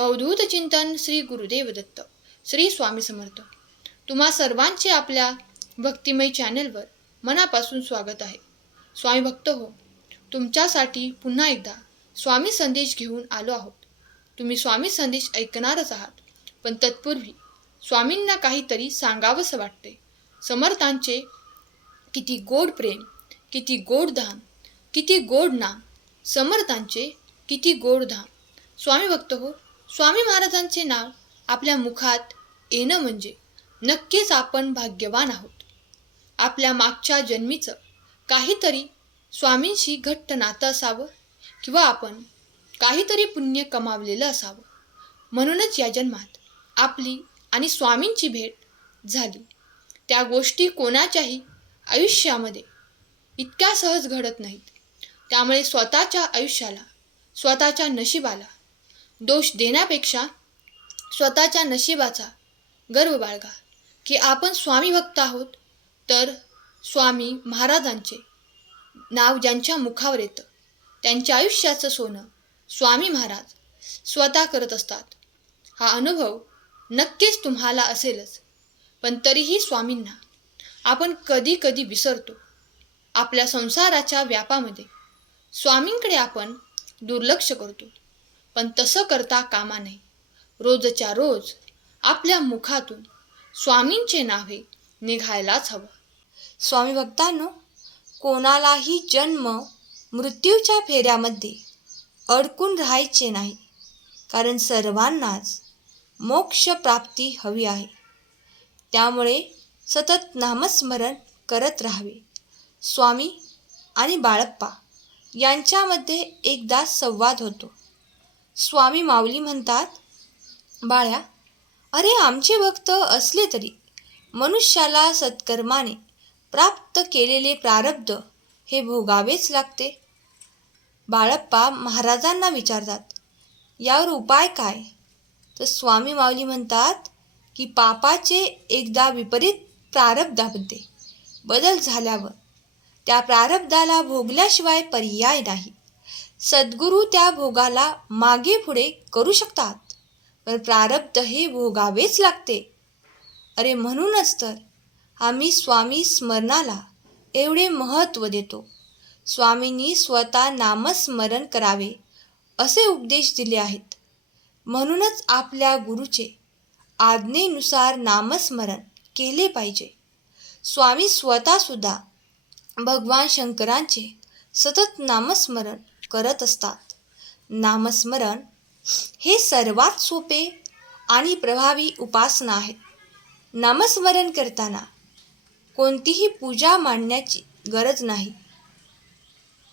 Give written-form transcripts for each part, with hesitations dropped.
अवधूत चिंतन श्री गुरुदेव दत्त. श्री स्वामी समर्थ. तुम्हा सर्वांचे आपल्या भक्तिमय चॅनलवर मनापासून स्वागत आहे. स्वामी भक्त हो, तुमच्यासाठी पुन्हा एकदा स्वामी संदेश घेऊन आलो आहोत. तुम्ही स्वामी संदेश ऐकणारच आहात, पण तत्पूर्वी स्वामींना काहीतरी सांगावंसं वाटते. समर्थांचे किती गोड प्रेम, किती गोड धाम, किती गोड नाम. समर्थांचे किती गोड धाम. स्वामी भक्त हो, स्वामी महाराजांचे नाव आपल्या मुखात येणं म्हणजे नक्कीच आपण भाग्यवान आहोत. आपल्या मागच्या जन्मीचं काहीतरी स्वामींशी घट्ट नातं असावं किंवा आपण काहीतरी पुण्य कमावलेलं असावं. म्हणूनच या जन्मात आपली आणि स्वामींची भेट झाली. त्या गोष्टी कोणाच्याही आयुष्यामध्ये इतक्या सहज घडत नाहीत. त्यामुळे स्वतःच्या आयुष्याला, स्वतःच्या नशिबाला दोष देण्यापेक्षा स्वतःच्या नशिबाचा गर्व बाळगा की आपण स्वामी भक्त आहोत. तर स्वामी महाराजांचे नाव ज्यांच्या मुखावर येतं त्यांच्या आयुष्याचं सोनं स्वामी महाराज स्वतः करत असतात. हा अनुभव नक्कीच तुम्हाला असेलच. पण तरीही स्वामींना आपण कधी कधी विसरतो. आपल्या संसाराच्या व्यापामध्ये स्वामींकडे आपण दुर्लक्ष करतो. पण तसं करता कामा नये. रोजच्या रोज आपल्या मुखातून स्वामींचे नावे निघायलाच हवं. स्वामी भक्तांनो, कोणालाही जन्म मृत्यूच्या फेऱ्यामध्ये अडकून राहायचे नाही. कारण सर्वांनाच मोक्ष प्राप्ती हवी आहे. त्यामुळे सतत नामस्मरण करत राहावे. स्वामी आणि बाळप्पा यांच्यामध्ये एकदा संवाद होतो. स्वामी माऊली म्हणतात, बाळ्या, अरे आमचे भक्त असले तरी मनुष्याला सत्कर्माने प्राप्त केलेले प्रारब्ध हे भोगावेच लागते. बाळप्पा महाराजांना विचारतात, यावर उपाय काय? तर स्वामी माऊली म्हणतात की पापाचे एकदा विपरीत प्रारब्धामध्ये बदल झाल्यावर त्या प्रारब्धाला भोगल्याशिवाय पर्याय नाही. सद्गुरू त्या भोगाला मागे पुढे करू शकतात, पण प्रारब्ध हे भोगावेच लागते. अरे म्हणूनच तर आम्ही स्वामी स्मरणाला एवढे महत्त्व देतो. स्वामींनी स्वतः नामस्मरण करावे असे उपदेश दिले आहेत. म्हणूनच आपल्या गुरुचे आज्ञेनुसार नामस्मरण केले पाहिजे. स्वामी स्वतःसुद्धा भगवान शंकरांचे सतत नामस्मरण करत असतात. नामस्मरण हे सर्वात सोपे आणि प्रभावी उपासना आहे. नामस्मरण करताना कोणतीही पूजा मांडण्याची गरज नाही.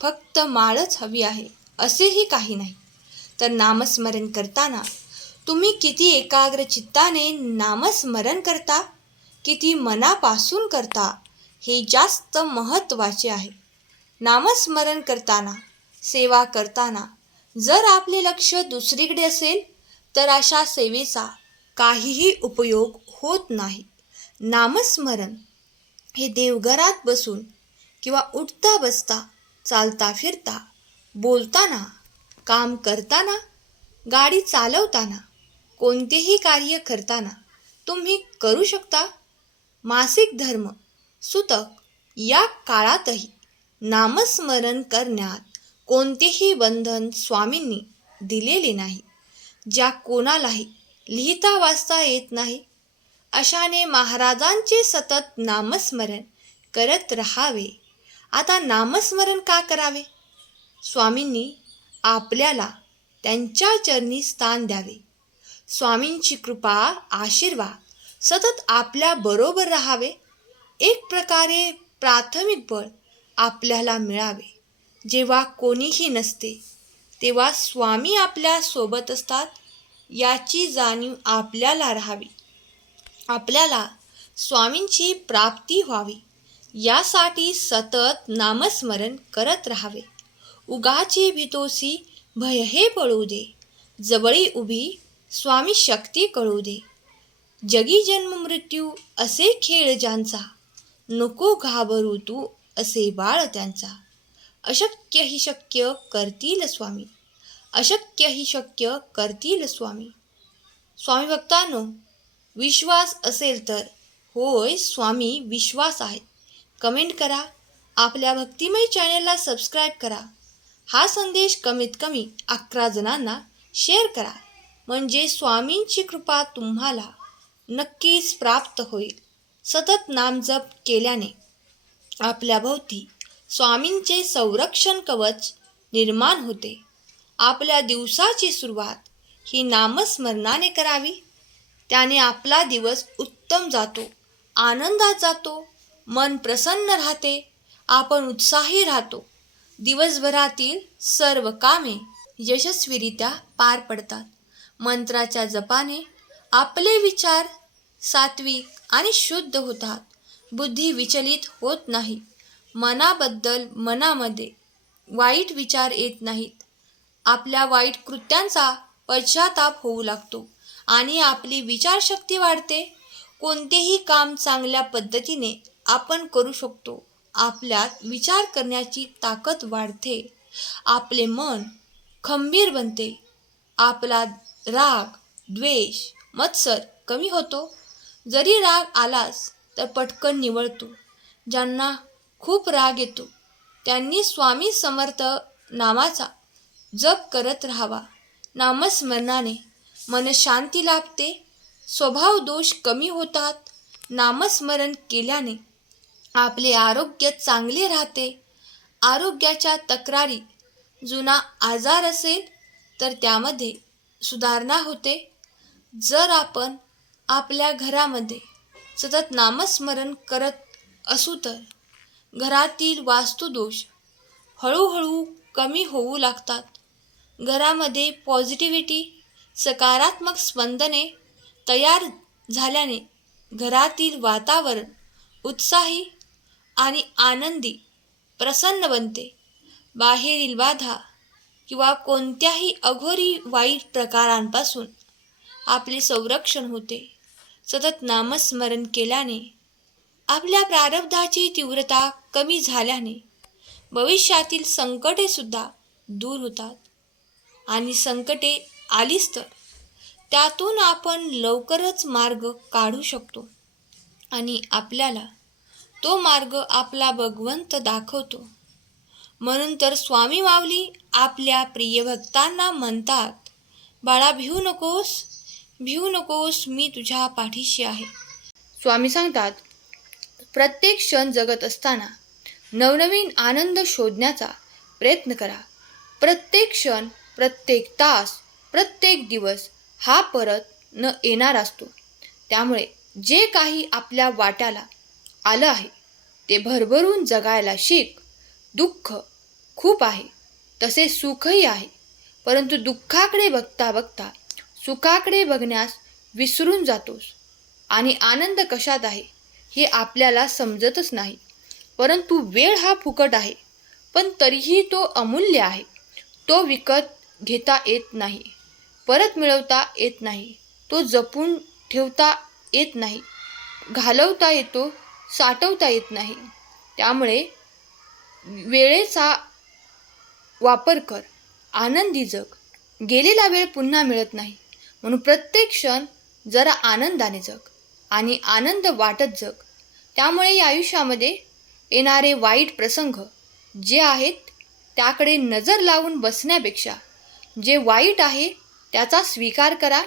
फक्त माळच हवी आहे असेही काही नाही. तर नामस्मरण करताना तुम्ही किती एकाग्र चित्ताने नामस्मरण करता, किती मनापासून करता, हे जास्त महत्त्वाचे आहे. नामस्मरण करताना, सेवा करताना जर आपले लक्ष दुसरीकडे असेल तर अशा सेवेचा काहीही उपयोग होत नाही. नामस्मरण हे देवघरात बसून किंवा उठता बसता, चालता फिरता, बोलताना, काम करताना, गाडी चालवताना, कोणतेही कार्य करताना तुम्ही करू शकता. मासिक धर्म, सुतक या काळातही नामस्मरण करण्यात कोणतेही बंधन स्वामींनी दिलेले नाही. ज्या कोणालाही लिहिता वाचता येत नाही अशाने महाराजांचे सतत नामस्मरण करत राहावे. आता नामस्मरण का करावे? स्वामींनी आपल्याला त्यांच्या चरणी स्थान द्यावे. स्वामींची कृपा, आशीर्वाद सतत आपल्या बरोबर राहावे. एक प्रकारे प्राथमिक बळ आपल्याला मिळावे. जेव्हा कोणीही नसते तेव्हा स्वामी आपल्या सोबत असतात याची जाणीव आपल्याला राहावी. आपल्याला स्वामींची प्राप्ती व्हावी यासाठी सतत नामस्मरण करत राहावे. उगाची भीतोसी भय हे पळू दे, जवळी उभी स्वामी शक्ती कळू दे. जगी जन्म मृत्यू असे खेळ ज्यांचा, नको घाबरू तू असे बाळ त्यांचा. अशक्य ही शक्य करतील स्वामी, अशक्यही शक्य करतील स्वामी. स्वामी भक्तांनो, विश्वास असेल तर होय स्वामी विश्वास आहे. कमेंट करा. आपल्या भक्तिमय चॅनेलला सबस्क्राईब करा. हा संदेश कमीत कमी 11 जणांना शेअर करा. म्हणजे स्वामींची कृपा तुम्हाला नक्कीच प्राप्त होईल. सतत नामजप केल्याने आपल्या भोवती स्वामींचे संरक्षण कवच निर्माण होते. आपल्या दिवसाची सुरुवात ही नामस्मरणाने करावी. त्याने आपला दिवस उत्तम जातो, आनंदात जातो, मन प्रसन्न राहते, आपण उत्साही राहतो. दिवसभरातील सर्व कामे यशस्वीरित्या पार पडतात. मंत्राच्या जपाने आपले विचार सात्विक आणि शुद्ध होतात. बुद्धी विचलित होत नाही. मनामध्ये वाईट विचार येत नाहीत. आपल्या वाईट कृत्यांचा पश्चाताप होऊ लागतो आणि आपली विचारशक्ती वाढते. कोणतेही काम चांगल्या पद्धतीने आपण करू शकतो. आपल्यात विचार करण्याची ताकद वाढते. आपले मन खंबीर बनते. आपला राग, द्वेष, मत्सर कमी होतो. जरी राग आलाच तर पटकन निवळतो. ज्यांना खूप राग येतो त्यांनी स्वामी समर्थ नामाचा जप करत राहावा. नामस्मरणाने मनशांती लाभते, स्वभाव दोष कमी होतात. नामस्मरण केल्याने आपले आरोग्य चांगले राहते. आरोग्याच्या तक्रारी, जुना आजार असेल तर त्यामध्ये सुधारणा होते. जर आपण आपल्या घरामध्ये सतत नामस्मरण करत असू तर घरातील वास्तुदोष हळूहळू कमी होऊ लागतात. घरामध्ये पॉझिटिव्हिटी, सकारात्मक स्पंदने तयार झाल्याने घरातील वातावरण उत्साही आणि आनंदी, प्रसन्न बनते. बाहेरील बाधा किंवा कोणत्याही अघोरी वाईट प्रकारांपासून आपले संरक्षण होते. सतत नामस्मरण केल्याने आपल्या प्रारब्धाची तीव्रता कमी झाल्याने भविष्यातील संकटे सुद्धा दूर होतात. आणि संकटे आलीच तर त्यातून आपण लवकरच मार्ग काढू शकतो आणि आपल्याला तो मार्ग आपला भगवंत दाखवतो. म्हणून तर स्वामी माऊली आपल्या प्रिय भक्तांना म्हणतात, बाळा भिवू नकोस, मी तुझ्या पाठीशी आहे. स्वामी सांगतात, प्रत्येक क्षण जगत असताना नवनवीन आनंद शोधण्याचा प्रयत्न करा. प्रत्येक क्षण, प्रत्येक तास, प्रत्येक दिवस हा परत न येणार असतो. त्यामुळे जे काही आपल्या वाट्याला आलं आहे ते भरभरून जगायला शिक. दुःख खूप आहे, तसे सुखही आहे, परंतु दुःखाकडे बघता बघता सुखाकडे बघण्यास विसरून जातोस आणि आनंद कशात आहे हे आपल्याला समजतच नाही. परंतु वेळ हा फुकट आहे, पण तरीही तो अमूल्य आहे. तो विकत घेता येत नाही, परत मिळवता येत नाही. तो जपून ठेवता येत नाही, घालवता येतो, साठवता येत नाही. त्यामुळे वेळेचा वापर कर, आनंदी जग. गेलेला वेळ पुन्हा मिळत नाही, म्हणून प्रत्येक क्षण जरा आनंदाने जग आणि आनंद वाटत जग. त्यामुळे या आयुष्यामध्ये येणारे वाईट प्रसंग जे आहेत त्याकडे नजर लावून बसण्यापेक्षा जे वाईट आहे त्याचा स्वीकार करा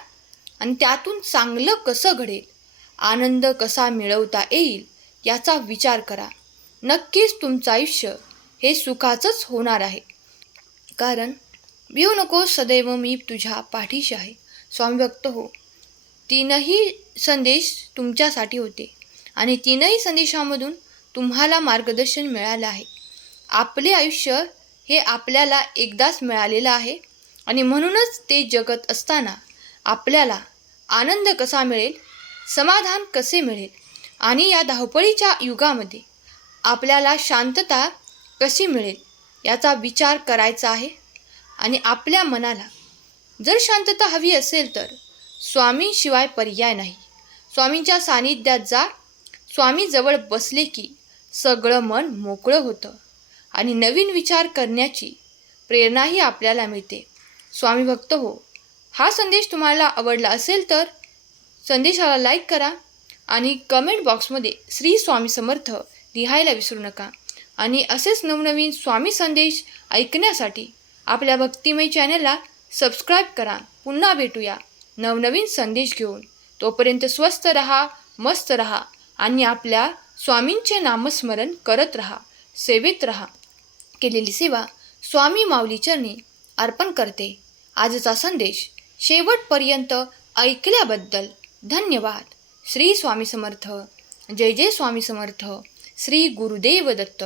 आणि त्यातून चांगलं कसं घडेल, आनंद कसा मिळवता येईल याचा विचार करा. नक्कीच तुमचं आयुष्य हे सुखाचंच होणार आहे. कारण भिवू नको, सदैव मी तुझ्या पाठीशी आहे. स्वामी भक्त हो, 3ही संदेश तुमच्यासाठी होते आणि 3ही संदेशामधून तुम्हाला मार्गदर्शन मिळालं आहे. आपले आयुष्य हे आपल्याला एकदाच मिळालेलं आहे आणि म्हणूनच ते जगत असताना आपल्याला आनंद कसा मिळेल, समाधान कसे मिळेल आणि या धावपळीच्या युगामध्ये आपल्याला शांतता कशी मिळेल याचा विचार करायचा आहे. आणि आपल्या मनाला जर शांतता हवी असेल तर स्वामींशिवाय पर्याय नाही. स्वामींच्या सानिध्यात जा. स्वामी जवळ बसले की सगळं मन मोकळं होतं आणि नवीन विचार करण्याची प्रेरणाही आपल्याला मिळते. स्वामी भक्त हो. हा संदेश तुम्हाला आवडला असेल तर संदेशाला लाईक करा आणि कमेंट बॉक्समध्ये श्री स्वामी समर्थ लिहायला विसरू नका. आणि असेच नवनवीन स्वामी संदेश ऐकण्यासाठी आपल्या भक्तिमय चॅनलला सबस्क्राईब करा. पुन्हा भेटूया नवनवीन संदेश घेऊन. तोपर्यंत स्वस्थ रहा, मस्त रहा आणि आपल्या स्वामींचे नामस्मरण करत रहा, सेवेत रहा. केलेली सेवा स्वामी माऊली चरणी अर्पण करते. आजचा संदेश शेवटपर्यंत ऐकल्याबद्दल धन्यवाद. श्री स्वामी समर्थ. जय जय स्वामी समर्थ. श्री गुरुदेव दत्त.